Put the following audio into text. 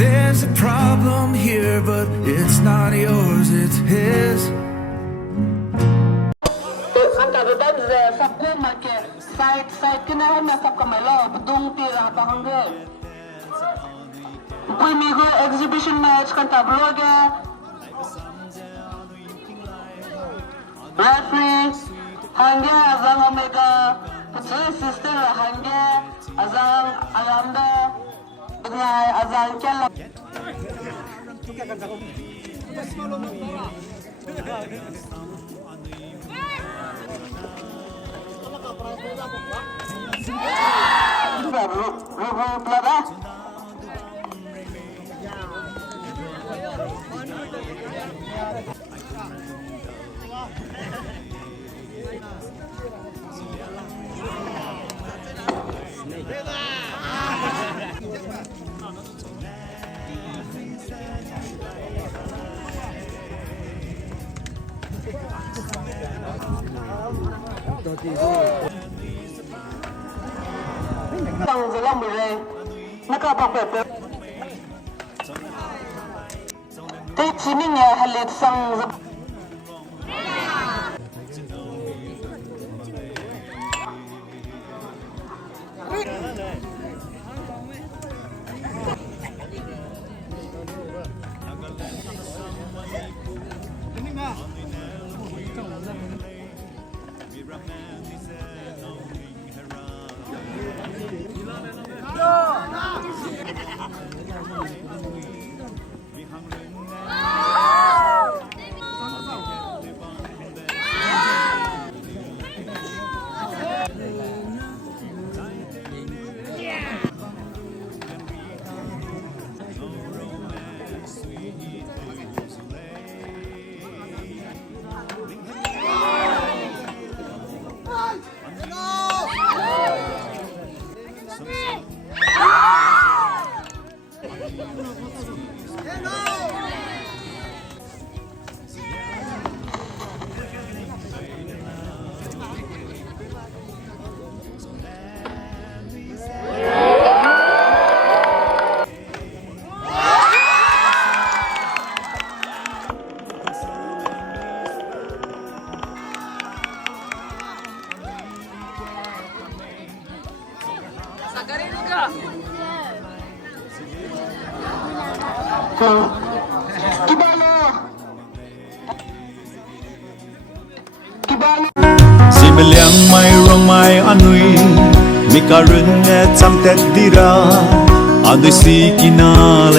There's a problem here, but it's not yours, it's his. Anta beban ze sabku make side kena hanya sab kamelo bedung tira bahangge. Pui migo exhibition match kan tablo ge. Referee hangge azang omega putri sister hangge azang alanda dengan azang kela. Bằng dưới lòng bể nó có bọc bể thế chỉ mình hay liệt sang si beliang mai rong mai anui mi karun net sam tet dira adui si kina